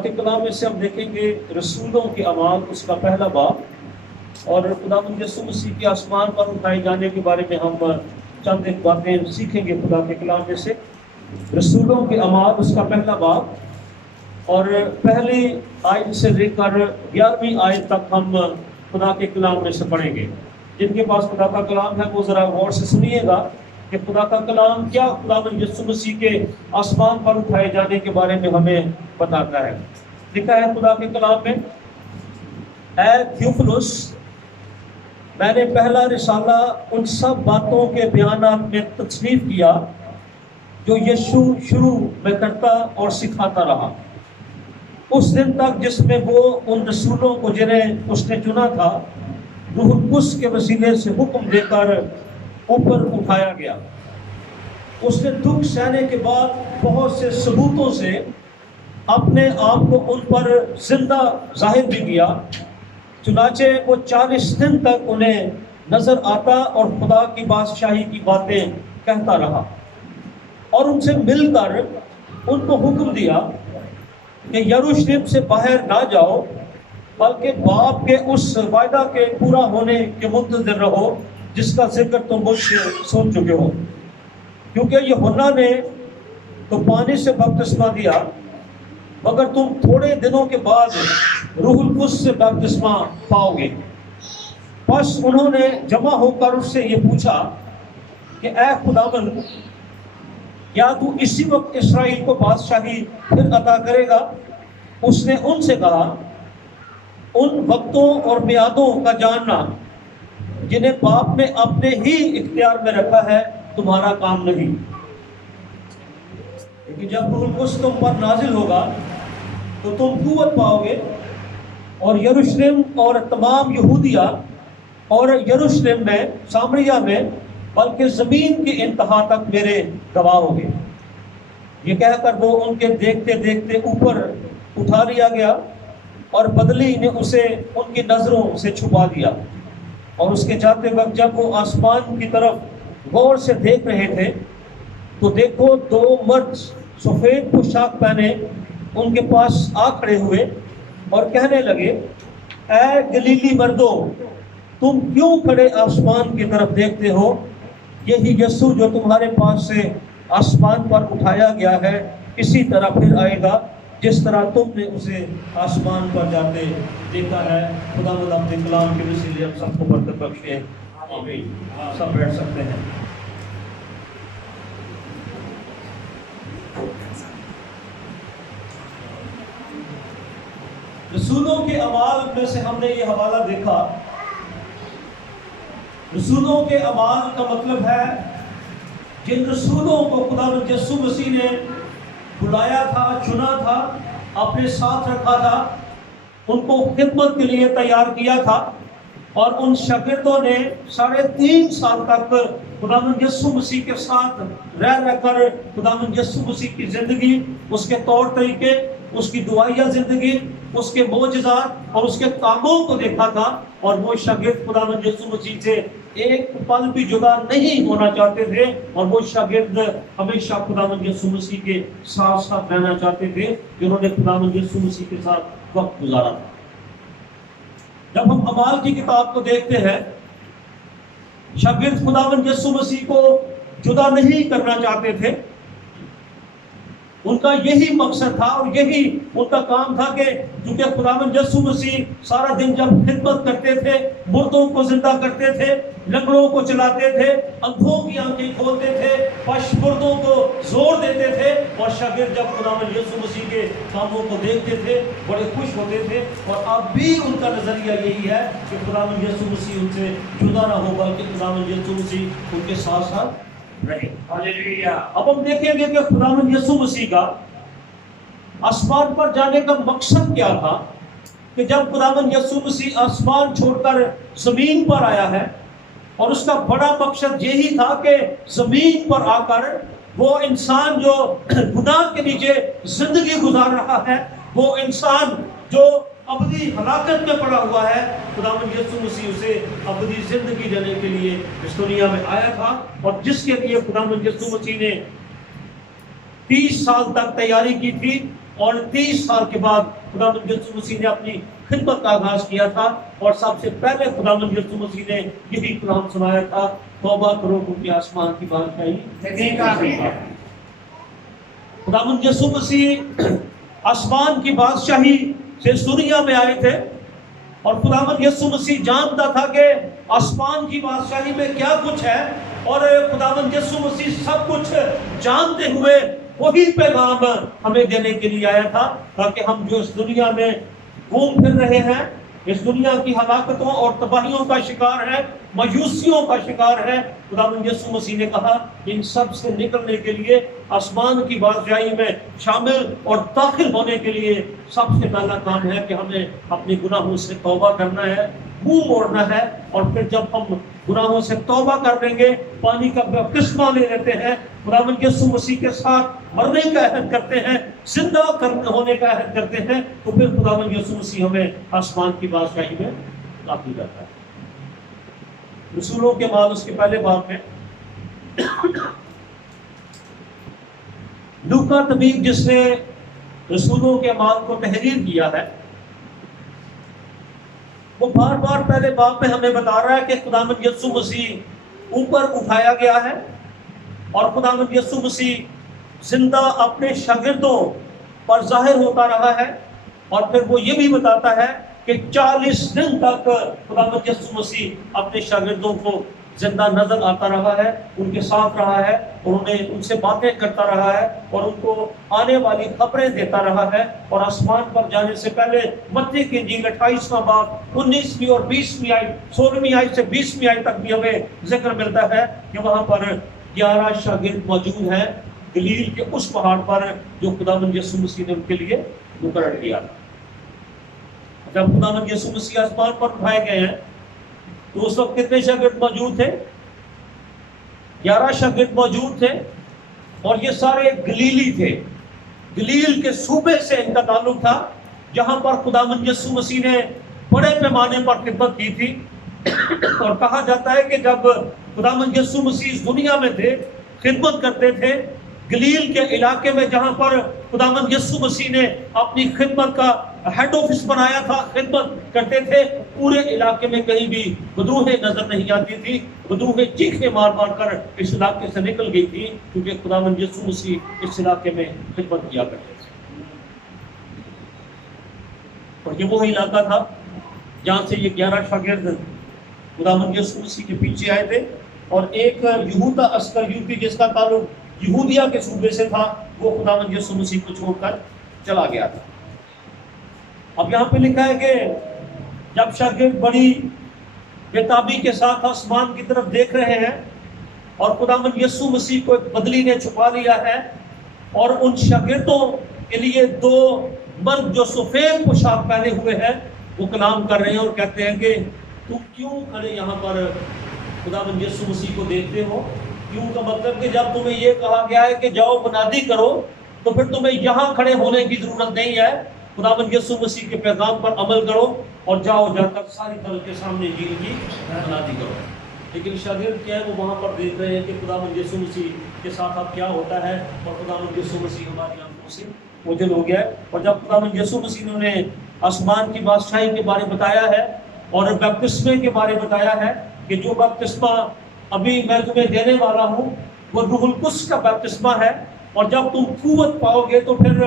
خدا کے کلام میں سے ہم دیکھیں گے رسولوں کے اعمال، اس کا پہلا باب، اور خداوند یسوع مسیح کے آسمان پر اٹھائے جانے کے بارے میں ہم چند ایک باتیں سیکھیں گے خدا کے کلام میں سے۔ رسولوں کے اعمال، اس کا پہلا باب، اور پہلی آیت سے لے کر 11ویں آیت تک ہم خدا کے کلام میں سے پڑھیں گے۔ جن کے پاس خدا کا کلام ہے وہ ذرا غور سے سنیے گا کہ خدا کا کلام کیا خداوند یسوع مسیح کے آسمان پر اٹھائے جانے کے بارے میں ہمیں بتاتا ہے۔ لکھا ہے خدا کے کلام میں، اے تھیوفلس، میں نے پہلا رسالہ ان سب باتوں کے بیانات میں تصنیف کیا جو یسوع شروع میں کرتا اور سکھاتا رہا، اس دن تک جس میں وہ ان رسولوں کو جنہیں اس نے چنا تھا روح القدس کے وسیلے سے حکم دے کر اوپر اٹھایا گیا۔ اس نے دکھ سہنے کے بعد بہت سے ثبوتوں سے اپنے آپ کو ان پر زندہ ظاہر بھی کیا، چنانچہ وہ 40 دن تک انہیں نظر آتا اور خدا کی بادشاہی کی باتیں کہتا رہا، اور ان سے مل کر ان کو حکم دیا کہ یروشلم سے باہر نہ جاؤ، بلکہ باپ کے اس وعدہ کے پورا ہونے کے منتظر رہو جس کا ذکر تم مجھ سے سن چکے ہو، کیونکہ یوحنا نے تو پانی سے بپتسمہ دیا، مگر تم تھوڑے دنوں کے بعد روح القدس سے بپتسمہ پاؤ گے۔ بس انہوں نے جمع ہو کر اس سے یہ پوچھا کہ اے خداوند، کیا تو اسی وقت اسرائیل کو بادشاہی پھر عطا کرے گا؟ اس نے ان سے کہا، ان وقتوں اور میعادوں کا جاننا جنہیں باپ نے اپنے ہی اختیار میں رکھا ہے تمہارا کام نہیں، لیکن جب روح القدس تم پر نازل ہوگا تو تم قوت پاؤ گے، اور یروشلم اور تمام یہودیہ اور یروشلم میں، سامریہ میں، بلکہ زمین کی انتہا تک میرے گواہ ہوگے۔ یہ کہہ کر وہ ان کے دیکھتے دیکھتے اوپر اٹھا لیا گیا، اور بدلی نے اسے ان کی نظروں سے چھپا دیا۔ اور اس کے جاتے وقت جب وہ آسمان کی طرف غور سے دیکھ رہے تھے تو دیکھو 2 مرد سفید پوشاک پہنے ان کے پاس آ کھڑے ہوئے اور کہنے لگے، اے گلیلی مردوں، تم کیوں کھڑے آسمان کی طرف دیکھتے ہو؟ یہی یسوع جو تمہارے پاس سے آسمان پر اٹھایا گیا ہے اسی طرح پھر آئے گا جس طرح تم نے اسے آسمان پر جاتے دیکھا ہے۔ خداوند اپنے کلام کے وسیلے ہم سب کو برکت بخشے، آمین۔ سب بیٹھ سکتے ہیں۔ رسولوں کے اعمال میں سے ہم نے یہ حوالہ دیکھا۔ رسولوں کے اعمال کا مطلب ہے جن رسولوں کو خداوند یسوع مسیح نے بلایا تھا، چنا تھا، اپنے ساتھ رکھا تھا، ان کو خدمت کے لیے تیار کیا تھا، اور ان شاگردوں نے 3.5 سال تک خداوند یسوع مسیح کے ساتھ رہ کر خداوند یسوع مسیح کی زندگی، اس کے طور طریقے، اس کی دعائیہ زندگی، اس کے معجزات اور اس کے کاموں کو دیکھا تھا، اور وہ شاگرد خداوند یسوع مسیح سے ایک پل بھی جدا نہیں ہونا چاہتے تھے، اور وہ شاگرد ہمیشہ خداوند یسوع مسیح کے ساتھ ساتھ رہنا چاہتے تھے جنہوں نے خداوند یسوع مسیح کے ساتھ وقت گزارا تھا۔ جب ہم اعمال کی کتاب کو دیکھتے ہیں، شاگرد خداوند یسوع مسیح کو جدا نہیں کرنا چاہتے تھے۔ ان کا یہی مقصد تھا اور یہی ان کا کام تھا کہ کیونکہ خداوند یسوع مسیح سارا دن جب خدمت کرتے تھے، مردوں کو زندہ کرتے تھے، لنگڑوں کو چلاتے تھے، اندھوں کی آنکھیں کھولتے تھے، پش مردوں کو زور دیتے تھے، اور شاگرد جب خداوند یسوع مسیح کے کاموں کو دیکھتے تھے بڑے خوش ہوتے تھے۔ اور اب بھی ان کا نظریہ یہی ہے کہ خداوند یسوع مسیح ان سے جدا نہ ہو، بلکہ خداوند یسوع مسیح ان کے ساتھ ساتھ رہے۔ ہاللیلویہ۔ اب ہم دیکھیں گے کہ خداوند یسوع مسیح کا آسمان پر جانے کا مقصد کیا تھا، کہ جب خداوند یسوع مسیح آسمان چھوڑ کر زمین پر آیا ہے، اور اس کا بڑا مقصد یہی تھا کہ زمین پر آ کر وہ انسان جو گناہ کے نیچے زندگی گزار رہا ہے، وہ انسان جو ابدی ہلاکت میں پڑا ہوا ہے، خداوند یسوع مسیح اسے ابدی زندگی دینے کے لیے اس دنیا میں آیا تھا، اور جس کے لیے خداوند یسوع مسیح نے 30 سال تک تیاری کی تھی، اور 30 سال کے بعد خداوند یسوع مسیح نے اپنی خدمت کا آغاز کیا تھا، اور سب سے پہلے خداوند یسوع مسیح نے یہی کلام سنایا تھا، توبہ کرو کیونکہ آسمان کی بادشاہی نزدیک آ گئی ہے۔ خداوند یسوع مسیح آسمان کی بادشاہی سے دنیا میں آئے تھے، اور خداوند یسوع مسیح جانتا تھا کہ آسمان کی بادشاہی میں کیا کچھ ہے، اور خداوند یسوع مسیح سب کچھ جانتے ہوئے وہی پیغام ہمیں دینے کے لیے آیا تھا، تاکہ ہم جو اس دنیا میں گھوم پھر رہے ہیں، اس دنیا کی ہلاکتوں اور تباہیوں کا شکار ہے، مایوسیوں کا شکار ہے، خداوند یسوع مسیح نے کہا ان سب سے نکلنے کے لیے، آسمان کی بادشاہی میں شامل اور داخل ہونے کے لیے سب سے پہلا کام ہے کہ ہمیں اپنے گناہوں سے توبہ کرنا ہے، منہ موڑنا ہے، اور پھر جب ہم گناہوں سے توبہ کر لیں گے، پانی کا بپتسمہ لے لیتے ہیں، خداوند یسوع مسیح کے ساتھ مرنے کا عہد کرتے ہیں، زندہ ہونے کا عہد کرتے ہیں، تو پھر خداوند یسوع مسیح ہمیں آسمان کی بادشاہی میں داخل کرتا ہے۔ رسولوں کے مال اس کے پہلے باب میں لوکا طبیب جس نے رسولوں کے مال کو تحریر کیا ہے، وہ بار بار پہلے باب میں ہمیں بتا رہا ہے کہ خداوند یسوع مسیح اوپر اٹھایا گیا ہے، اور خداوند یسوع مسیح زندہ اپنے شاگردوں پر ظاہر ہوتا رہا ہے، اور پھر وہ یہ بھی بتاتا ہے کہ 40 دن تک خداوند یسوع مسیح اپنے شاگردوں کو زندہ نظر آتا رہا ہے، ان کے ساتھ رہا ہے، اور انہیں ان سے باتیں کرتا رہا ہے، اور ان کو آنے والی خبریں دیتا رہا ہے، اور آسمان پر جانے سے پہلے متی کی انجیل 28واں باب 19ویں اور 20ویں آیت، 16ویں آیت سے 20ویں آیت تک بھی ہمیں ذکر ملتا ہے کہ وہاں پر 11 شاگرد موجود ہیں گلیل کے اس پہاڑ پر جو خداوند یسوع مسیح نے ان کے لیے مقرر کیا تھا۔ جب خداوند یسوع مسیح آسمان پر اٹھائے گئے ہیں تو اس وقت کتنے شاگرد موجود تھے؟ 11 شاگرد موجود تھے، اور یہ سارے گلیلی تھے، گلیل کے صوبے سے ان کا تعلق تھا، جہاں پر خداوند یسوع مسیح نے بڑے پیمانے پر خدمت کی تھی۔ اور کہا جاتا ہے کہ جب خداوند یسوع مسیح اس دنیا میں تھے، خدمت کرتے تھے، گلیل کے علاقے میں جہاں پر خداوند یسوع مسیح نے اپنی خدمت کا ہیڈ آفس بنایا تھا، خدمت کرتے تھے، پورے علاقے میں کہیں بھی بدروہیں نظر نہیں آتی تھی، بدروہیں چیخیں مار مار کر اس علاقے سے نکل گئی تھی، کیونکہ خداوند یسوع مسیح اس علاقے میں خدمت کیا کرتے تھے۔ اور یہ وہ علاقہ تھا جہاں سے یہ 11 شاگرد خداوند یسوع مسیح کے پیچھے آئے تھے، اور ایک یہودا اسکریوتی جس کا تعلق یہودیہ کے صوبے سے تھا، وہ خداوند یسوع مسیح کو چھوڑ کر چلا گیا تھا۔ اب یہاں پہ لکھا ہے کہ جب شاگرد بڑی بےتابی کے ساتھ آسمان کی طرف دیکھ رہے ہیں، اور خداوند یسوع مسیح کو ایک بدلی نے چھپا لیا ہے، اور ان شاگردوں کے لیے 2 مرد جو سفید پوشاک پہنے ہوئے ہیں وہ کلام کر رہے ہیں اور کہتے ہیں کہ تم کیوں کھڑے یہاں پر خداوند یسوع مسیح کو دیکھتے ہو؟ کیوں کا مطلب کہ جب تمہیں یہ کہا گیا ہے کہ جاؤ منادی کرو، تو پھر تمہیں یہاں کھڑے ہونے کی ضرورت نہیں ہے، خداوند یسوع مسیح کے پیغام پر عمل کرو اور جاؤ جا کر ساری طرح کے سامنے انجیل کی منادی کرو۔ لیکن شاگرد کیا ہے، وہ وہاں پر دیکھ رہے ہیں کہ خداوند یسوع مسیح کے ساتھ اب کیا ہوتا ہے، اور خداوند یسوع مسیح ہماری آنکھوں سے اوجھل ہو گیا ہے۔ اور جب خداوند یسوع مسیح نے انہیں آسمان کی بادشاہی کے بارے بتایا ہے، اور بپتسمے کے بارے بتایا ہے کہ جو بپتسمہ ابھی میں تمہیں دینے والا ہوں وہ روح القدس کا بپتسمہ ہے، اور جب تم قوت پاؤ گے تو پھر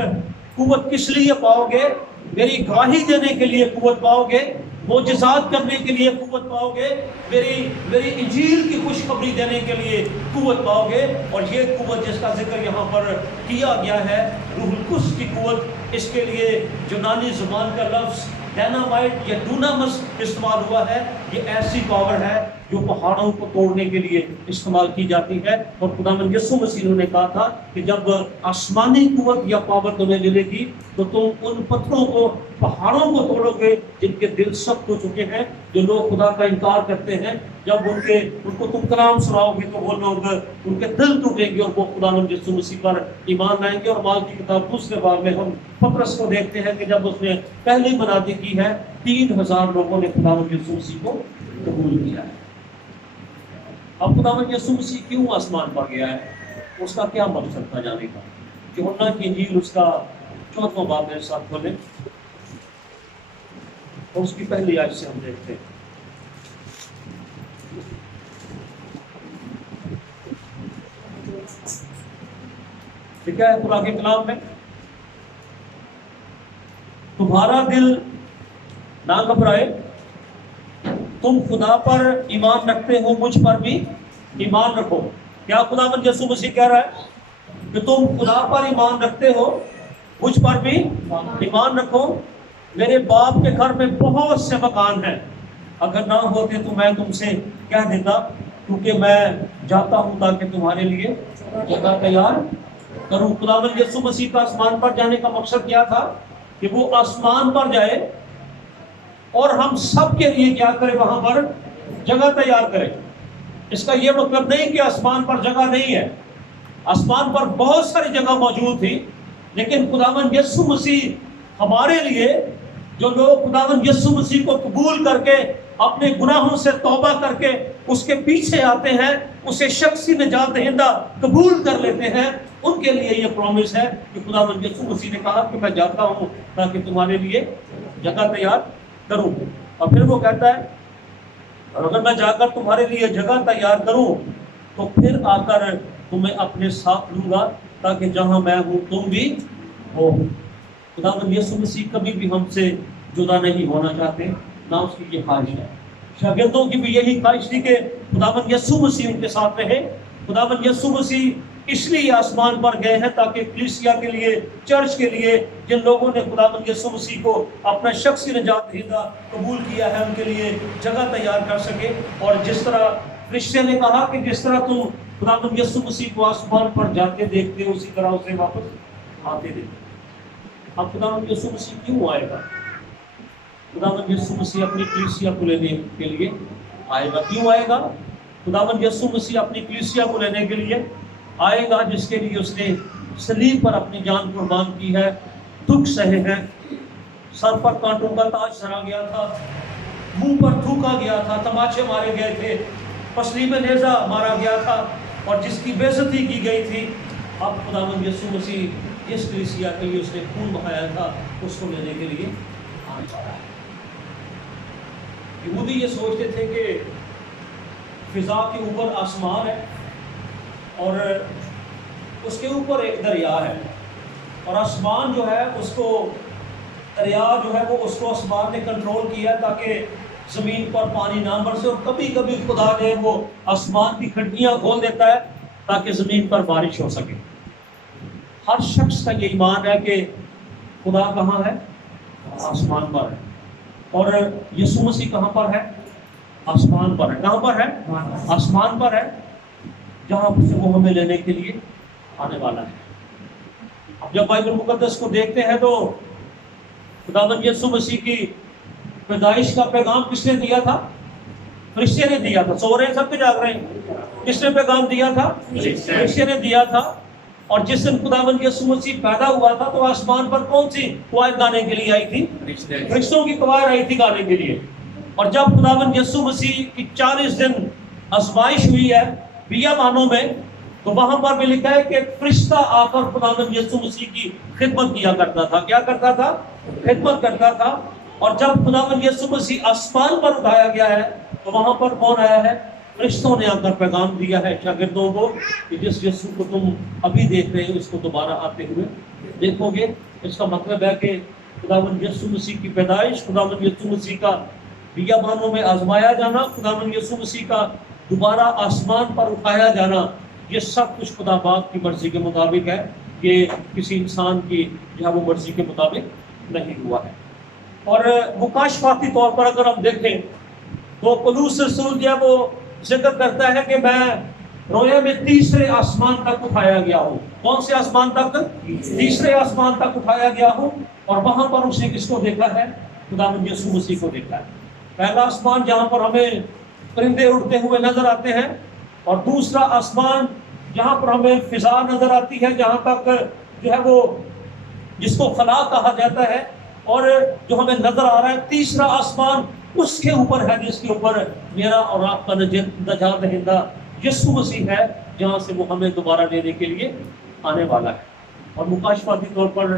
قوت کس لیے پاؤ گے؟ میری گواہی دینے کے لیے قوت پاؤ گے، معجزات کرنے کے لیے قوت پاؤ گے، میری انجیل کی خوشخبری دینے کے لیے قوت پاؤ گے۔ اور یہ قوت جس کا ذکر یہاں پر کیا گیا ہے، روح القدس کی قوت، اس کے لیے یونانی زبان کا لفظ ڈائنامائٹ یا ڈونامس استعمال ہوا ہے۔ یہ ایسی پاور ہے جو پہاڑوں کو توڑنے کے لیے استعمال کی جاتی ہے، اور خداوند یسوع مسیح نے کہا تھا کہ جب آسمانی قوت یا پاور تمہیں ملے گی تو تم ان پتھروں کو، پہاڑوں کو توڑو گے جن کے دل سخت ہو چکے ہیں، جو لوگ خدا کا انکار کرتے ہیں۔ جب ان کو تم کلام سناؤ گے تو وہ لوگ، ان کے دل ٹوٹیں گے اور وہ خداوند یسوع مسیح پر ایمان لائیں گے۔ اور مال کی کتاب دوسرے باب میں ہم پطرس کو دیکھتے ہیں کہ جب اس نے پہلی منادی کی ہے 3000 لوگوں نے خداوند یسوع مسیح کو قبول کیا ہے۔ اب خداوند یسوع مسیح کیوں آسمان پر گیا ہے؟ اس کا کیا مقصد تھا جانے کا؟ یوحنا کی انجیل اس کا 14واں باب میرے ساتھ کھولیں اور اس کی پہلی آیت سے ہم دیکھتے ہیں۔ لکھا ہے قرآن کے کلام میں، تمہارا دل نہ گھبرائے، تم خدا پر ایمان رکھتے ہو، مجھ پر بھی ایمان رکھو۔ کیا خداوند یسوع مسیح کہہ رہا ہے کہ تم خدا پر ایمان رکھتے ہو، مجھ پر بھی ایمان رکھو؟ میرے باپ کے گھر میں بہت سے مکان ہیں، اگر نہ ہوتے تو میں تم سے کہہ دیتا، کیونکہ میں جاتا ہوں تاکہ تمہارے لیے جگہ تیار کروں۔ خداوند یسوع مسیح کا آسمان پر جانے کا مقصد کیا تھا؟ کہ وہ آسمان پر جائے اور ہم سب کے لیے کیا کرے؟ وہاں پر جگہ تیار کرے۔ اس کا یہ مطلب نہیں کہ آسمان پر جگہ نہیں ہے، آسمان پر بہت ساری جگہ موجود تھی، لیکن خداوند یسوع مسیح ہمارے لیے، جو لوگ خداوند یسوع مسیح کو قبول کر کے اپنے گناہوں سے توبہ کر کے اس کے پیچھے آتے ہیں، اسے شخصی نجات دہندہ قبول کر لیتے ہیں، ان کے لیے یہ پرومس ہے کہ خداوند یسوع مسیح نے کہا کہ میں جاتا ہوں تاکہ تمہارے لیے جگہ تیار کروں۔ اور پھر وہ کہتا ہے، اور اگر میں جا کر تمہارے لیے جگہ تیار کروں تو پھر آ کر تمہیں اپنے ساتھ لوں گا تاکہ جہاں میں ہوں تم بھی ہو۔ خداوند یسوع مسیح کبھی بھی ہم سے جدا نہیں ہونا چاہتے، نہ اس کی یہ خواہش ہے۔ شاگردوں کی بھی یہی خواہش تھی کہ خداوند یسوع مسیح ان کے ساتھ رہے۔ خداوند یسوع مسیح اس لیے آسمان پر گئے ہیں تاکہ کلیسیا کے لیے، چرچ کے لیے، جن لوگوں نے خداوند یسوع مسیح کو اپنا شخصی نجات دہندہ قبول کیا ہے، ان کے لیے جگہ تیار کر سکے۔ اور جس طرح فرشتے نے کہا کہ جس طرح تم خداوند یسوع مسیح کو آسمان پر جاتے دیکھتے ہو، اسی طرح اسے واپس آتے دیکھتے۔ اب خداوند یسوع مسیح کیوں آئے گا؟ خداوند یسوع مسیح اپنی کلیسیا کو لینے کے لیے آئے گا۔ کیوں آئے گا؟ خداوند یسوع مسیح اپنی کلیسیا کو لینے کے لیے آئے گا، جس کے لیے اس نے صلیب پر اپنی جان قربان کی ہے، دکھ سہے ہیں، سر پر کانٹوں کا تاج سرا گیا تھا، منہ پر تھوکا گیا تھا، تماچے مارے گئے تھے، پسلی میں نیزہ مارا گیا تھا، اور جس کی بے عزتی کی گئی تھی، اب خداوند یسوع مسیح جس کلیسیا کے لیے اس نے خون بہایا تھا، اس کو لینے کے لیے آنے والا ہے۔ یہودی یہ سوچتے تھے کہ فضا کے اوپر آسمان ہے اور اس کے اوپر ایک دریا ہے، اور آسمان جو ہے اس کو، دریا جو ہے وہ اس کو آسمان نے کنٹرول کیا تاکہ زمین پر پانی نہ برسے، اور کبھی کبھی خدا جو ہے وہ آسمان کی کھڑکیاں کھول دیتا ہے تاکہ زمین پر بارش ہو سکے۔ ہر شخص کا یہ ایمان ہے کہ خدا کہاں ہے؟ آسمان پر ہے، اور یسوع مسیح کہاں پر ہے؟ آسمان پر ہے۔ کہاں پر ہے؟ آسمان پر ہے، جہاں سے وہ ہمیں لینے کے لیے آنے والا ہے۔ اب جب بائبل مقدس کو دیکھتے ہیں تو خداوند یسوع مسیح کی پیدائش کا پیغام کس نے دیا تھا؟ فرشتے نے دیا تھا۔ سو رہے ہیں سب کے جاگ رہے ہیں؟ کس نے پیغام دیا تھا؟ فرشتے نے دیا تھا۔ اور جس دن خداوند یسوع مسیح پیدا ہوا تھا تو آسمان پر کون سی قوائد گانے کے لیے آئی تھی؟ فرشتوں کی قوائد آئی تھی گانے کے لیے۔ اور جب خداوند یسوع مسیح کی 40 دن آزمائش ہوئی ہے بیابانوں میں، تو وہاں پر بھی لکھا ہے کہ ایک فرشتہ آ کر خداوند یسوع مسیح کی خدمت کیا کرتا تھا۔ کیا کرتا تھا؟ خدمت کرتا تھا۔ اور جب خداوند یسوع مسیح آسمان پر اٹھایا گیا ہے تو وہاں پر کون آیا ہے؟ فرشتوں نے آ کر پیغام دیا ہے شاگردوں کو کہ جس یسوع کو تم ابھی دیکھ رہے ہو، اس کو دوبارہ آتے ہوئے دیکھو گے۔ اس کا مطلب ہے کہ خداوند یسوع مسیح کی پیدائش، خداوند یسوع مسیح کا بیابانوں میں آزمایا جانا، خداوند یسوع مسیح کا دوبارہ آسمان پر اٹھایا جانا، یہ سب کچھ خدا باپ کی مرضی کے مطابق ہے، یہ کسی انسان کی جو ہے وہ مرضی کے مطابق نہیں ہوا ہے۔ اور مکاشفاتی طور پر اگر ہم دیکھیں تو پولس رسول جو ہے وہ ذکر کرتا ہے کہ میں رویا میں تیسرے آسمان تک اٹھایا گیا ہوں۔ کون سے آسمان تک؟ تیسرے آسمان تک اٹھایا گیا ہوں۔ اور وہاں پر اس نے کس کو دیکھا ہے؟ خداوند یسوع مسیح کو دیکھا ہے۔ پہلا آسمان جہاں پر ہمیں پرندے اڑتے ہوئے نظر آتے ہیں، اور دوسرا آسمان جہاں پر ہمیں فضا نظر آتی ہے، جہاں تک جو ہے وہ جس کو خلا کہا جاتا ہے، اور جو ہمیں نظر آ رہا ہے تیسرا آسمان اس کے اوپر ہے جس کے اوپر میرا اور آپ کا نجات دہندہ یسوع مسیح ہے، جہاں سے وہ ہمیں دوبارہ لینے کے لیے آنے والا ہے۔ اور مکاشفاتی طور پر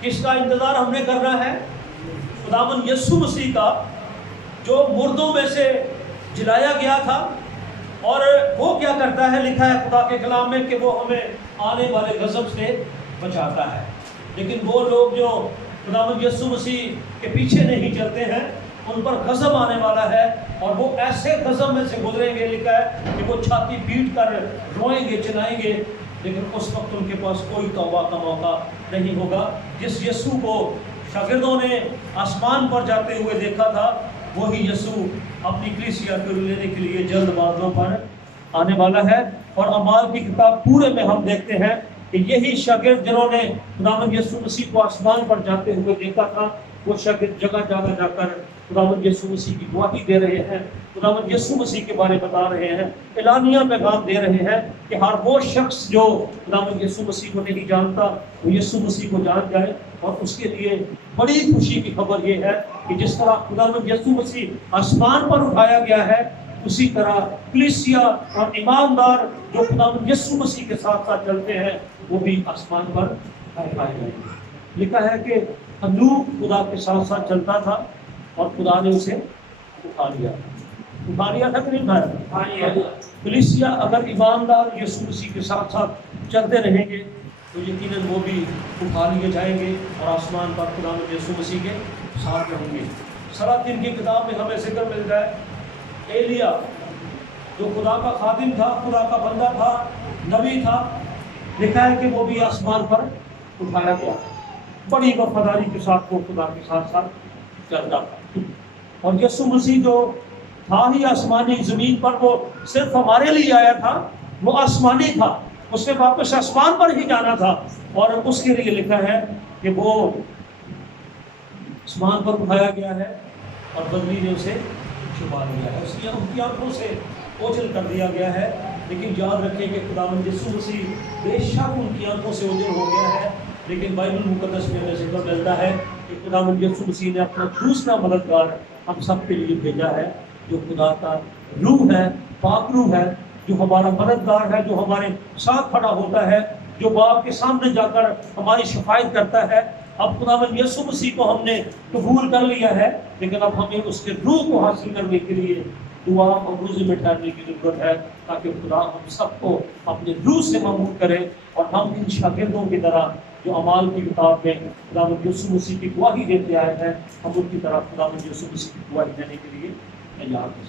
کس کا انتظار ہم نے کرنا ہے؟ خداوند یسوع مسیح کا، جو مردوں میں سے جلایا گیا تھا، اور وہ کیا کرتا ہے؟ لکھا ہے خدا کے کلام میں کہ وہ ہمیں آنے والے غضب سے بچاتا ہے۔ لیکن وہ لوگ جو خداوند یسوع مسیح کے پیچھے نہیں چلتے ہیں، ان پر غضب آنے والا ہے، اور وہ ایسے غضب میں سے گزریں گے، لکھا ہے کہ وہ چھاتی پیٹ کر روئیں گے، چلائیں گے، لیکن اس وقت ان کے پاس کوئی توبہ کا موقع نہیں ہوگا۔ جس یسوع کو شاگردوں نے آسمان پر جاتے ہوئے دیکھا تھا، وہی یسوع اپنی کلیسیا کو لینے کے لیے جلد بازوں پر آنے والا ہے۔ اور اعمال کی کتاب پورے میں ہم دیکھتے ہیں کہ یہی شاگرد جنہوں نے خداوند یسوع مسیح کو آسمان پر جاتے ہوئے دیکھا تھا، وہ شاگرد جگہ جگہ جا کر خداوند یسوع مسیح کی گواہی دے رہے ہیں، خداوند یسوع مسیح کے بارے بتا رہے ہیں، اعلانیہ پیغام دے رہے ہیں کہ ہر وہ شخص جو خداوند یسوع مسیح کو نہیں جانتا، وہ یسوع مسیح کو جان جائے۔ اور اس کے لیے بڑی خوشی کی خبر یہ ہے کہ جس طرح خداوند یسوع مسیح آسمان پر اٹھایا گیا ہے، اسی طرح کلیسیا اور ایماندار جو خداوند یسوع مسیح کے ساتھ ساتھ چلتے ہیں، وہ بھی آسمان پر اٹھائے جائیں گے۔ لکھا ہے کہ انوب خدا کے ساتھ ساتھ چلتا تھا اور خدا نے اسے اٹھا لیا تھا کہ نہیں اٹھایا؟ کلیسیا اگر ایماندار یسوع مسیح کے ساتھ ساتھ چلتے رہیں گے تو یقیناً وہ بھی اٹھا لیے جائیں گے اور آسمان پر خداوند یسوع مسیح کے ساتھ رہیں گے۔ سلاطین کی کتاب میں ہمیں ذکر ملتا ہے ایلیا، جو خدا کا خادم تھا، خدا کا بندہ تھا، نبی تھا، لکھا ہے کہ وہ بھی آسمان پر اٹھایا گیا، بڑی وفاداری کے ساتھ وہ خدا کے ساتھ ساتھ چلتا تھا۔ اور یسوع مسیح جو تھا ہی آسمانی، زمین پر وہ صرف ہمارے لیے آیا تھا، وہ آسمانی تھا، اس نے واپس آسمان پر ہی جانا تھا، اور اس کے لیے لکھا ہے کہ وہ آسمان پر اٹھایا گیا ہے اور بدلی نے اسے چھپا لیا ہے، اس کی ان کی آنکھوں سے اوجھل کر دیا گیا ہے۔ لیکن یاد رکھیں کہ خداوند یسوع مسیح بے شک ان کی آنکھوں سے اوجھل ہو گیا ہے، لیکن بائبل مقدس میں ہمیں ذکر ملتا ہے کہ خداوند یسوع مسیح نے اپنا دوسرا مددگار ہم سب کے لیے بھیجا ہے، جو خدا کا روح ہے، پاک روح ہے، جو ہمارا مددگار ہے، جو ہمارے ساتھ کھڑا ہوتا ہے، جو باپ کے سامنے جا کر ہماری شفاعت کرتا ہے۔ اب خداوند یسوع مسیح کو ہم نے قبول کر لیا ہے، لیکن اب ہمیں اس کے روح کو حاصل کرنے کے لیے دعا اور روزے میں ٹھہرنے کی ضرورت ہے، تاکہ خدا ہم سب کو اپنے روح سے معمور کرے، اور ہم ان شاگردوں کی طرح جو اعمال کی کتاب میں خداوند یسوع مسیح کی گواہی دیتے آئے ہیں، ہم ان کی طرح خداوند یسوع مسیح کی گواہی دینے کے لیے تیار ہیں۔